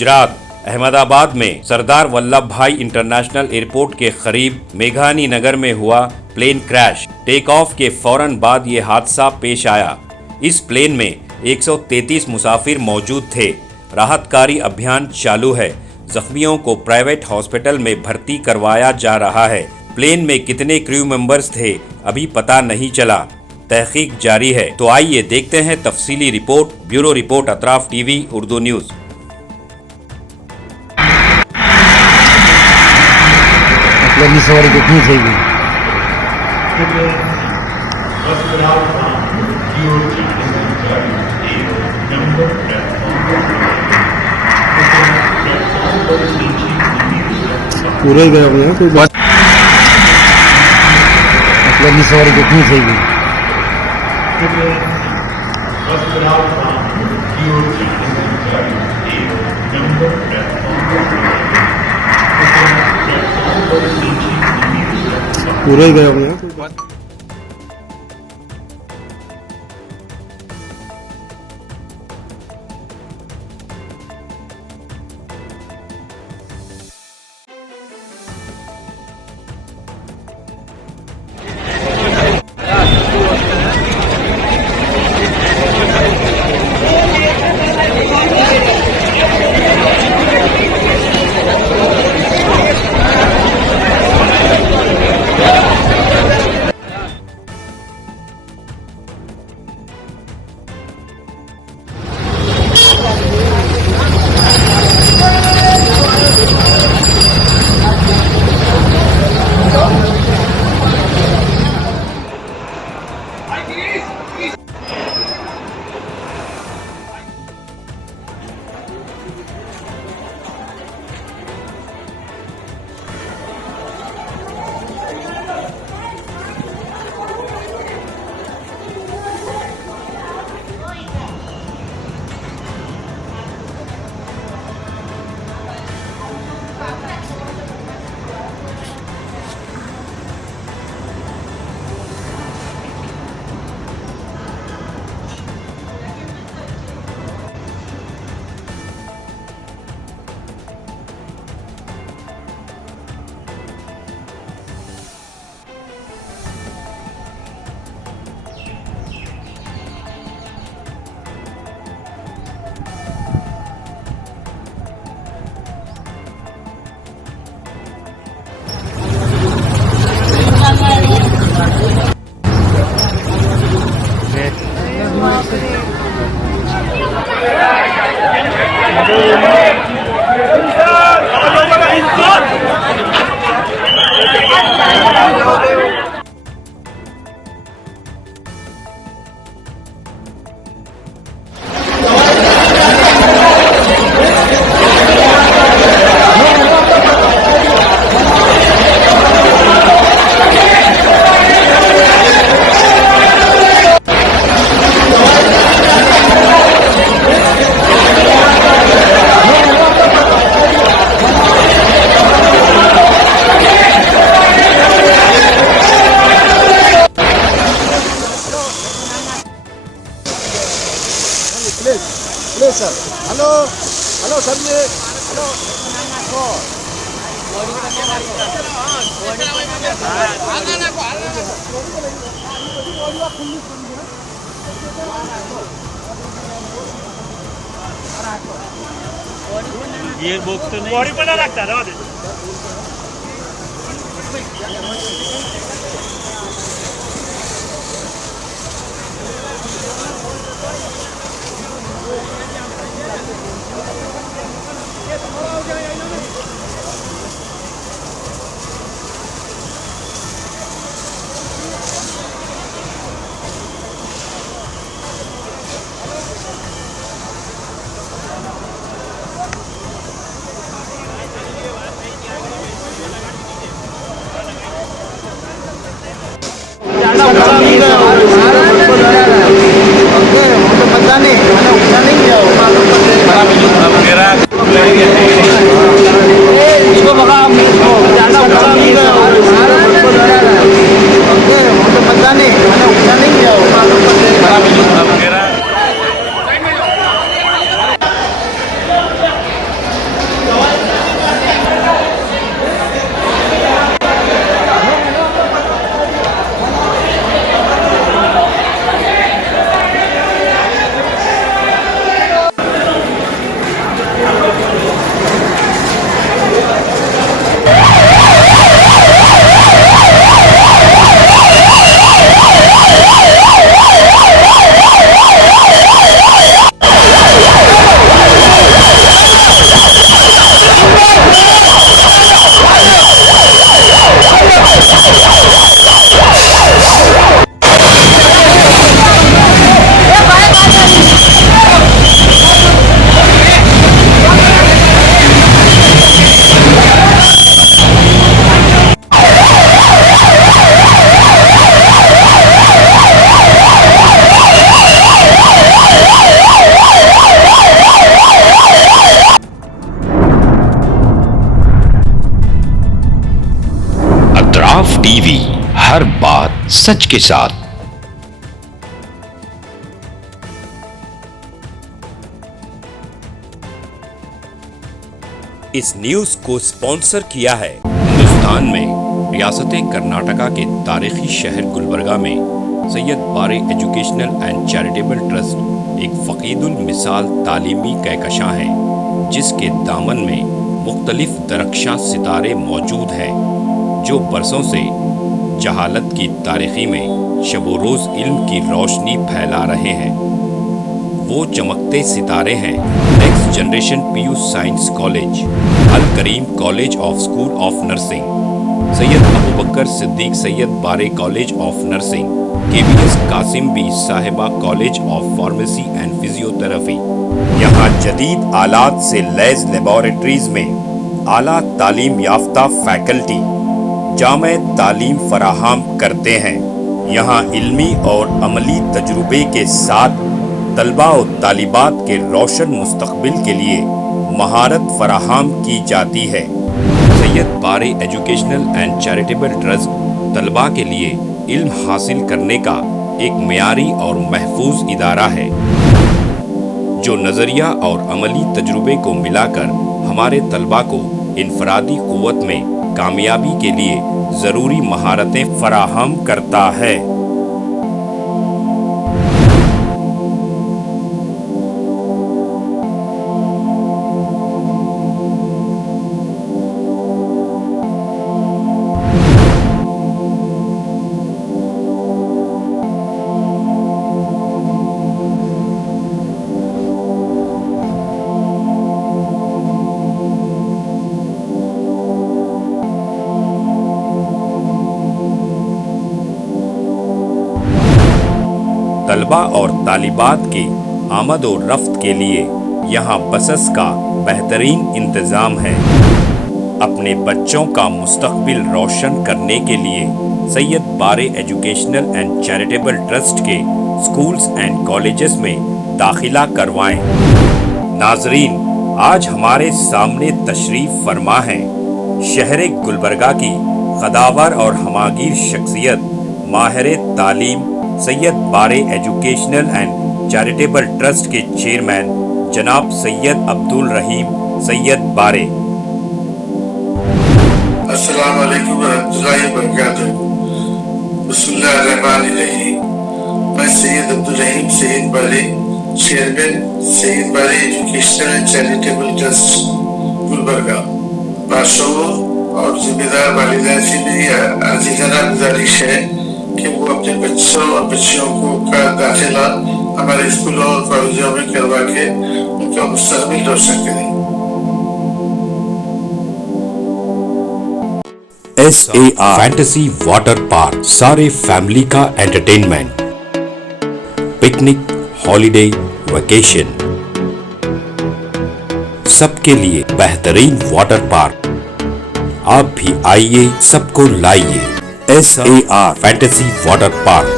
गुजरात अहमदाबाद में सरदार वल्लभ भाई international airport के करीब मेघानी नगर में हुआ प्लेन क्रैश। टेक ऑफ के फौरन बाद ये हादसा पेश आया। इस प्लेन में 133 मुसाफिर मौजूद थे। राहतकारी अभियान चालू है। जख्मियों को प्राइवेट हॉस्पिटल में भर्ती करवाया जा रहा है। प्लेन में कितने क्रू मेंबर्स थे अभी पता नहीं चला। तहकीक जारी है। तो आइए देखते हैं तफसीली रिपोर्ट। ब्यूरो रिपोर्ट अतराफ टीवी उर्दू न्यूज़। लगी सवारी कितनी થઈ ગઈ? पूरा ही गया भैया कोई बात लगी सवारी कितनी થઈ ગઈ? पूरा ही गया भैया कोई बात Please sir. Hello sir ये hello ये बॉक्स तो नहीं बॉडी पर रखता है इंसाफ टीवी, हर बात सच के साथ। इस न्यूज को स्पॉन्सर किया है हिंदुस्तान में रियासत कर्नाटका के तारीखी शहर गुलबर्गा में Syed Bare educational and charitable trust एक फ़कीदुल मिसाल तालीमी कहकशां है, जिसके दामन में मुख्तलिफ दरख्शां सितारे मौजूद हैं जो बरसों से जहालत की तारीखी में शब रोज़ इल्म की रोशनी फैला रहे हैं। वो चमकते सितारे हैं next generation PU science college, Al Kareem college of school of nursing, Syed Abu Bakar Siddiq Syed Bare college of nursing, KBS Kasim Bi Sahiba college of pharmacy and physiotherapy. यहाँ जदीद आलात से लैस लेबोरेटरीज में आला तालीम याफ्ता फैकल्टी जामे तालीम फराहम करते हैं। यहाँ इल्मी और अमली तजुर्बे के साथ तलबा और तालिबात के रोशन मुस्तकबिल के लिए महारत फराहम की जाती है। Syed Bare educational and charitable trust तलबा के लिए इल्म हासिल करने का एक मियारी और महफूज इदारा है, जो नज़रिया और अमली तजुर्बे को मिलाकर हमारे तलबा को इनफरादी क़ुव्वत में कामयाबी के लिए ज़रूरी महारतें फराहम करता है। तलबा और तालिबात की आमद और रफ्त के लिए यहाँ बसेस का बेहतरीन इंतज़ाम है। अपने बच्चों का मुस्तकबिल रोशन करने के लिए Syed Bare educational and charitable trust के स्कूल्स एंड कॉलेजेस में दाखिला करवाएं। नाजरीन, आज हमारे सामने तशरीफ़ फरमा है शहर गुलबर्गा की कदावर और हमागीर शख्सियत माहिर तालीम Syed Bare educational and charitable trust के चेयरमैन जनाब सैयद अब्दुल रहीम सैयद बारे। अस्सलाम वालेकुम वरहमतुल्लाहि वबरकातुहू। बिस्मिल्लाहिर्रहमानिर्रहीम। मैं सैयद अब्दुल रहीम सैयद बारे, chairman Syed Bare educational and charitable trust Gulbarga, बादशाहों और जिम्मेदार वालिदैन से मेरी अजीज़ाना गुजारिश है कि वो अपने बच्चों और बच्चियों को का दाखिला हमारे स्कूलों और कॉलेजों में करवा के उनका मुस्तकबिल रोशन करें। SAR फैंटेसी वाटर पार्क, सारे फैमिली का एंटरटेनमेंट, पिकनिक, हॉलिडे, वेकेशन, सबके लिए बेहतरीन वाटर पार्क। आप भी आइए, सबको लाइए। SAR fantasy water park.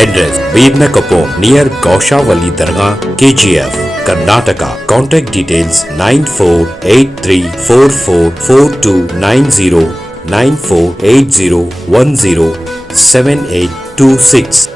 Address: Vednakapom near Gaushavali Dargah, KGF, Karnataka. Contact details: 9483444290, 9480107826.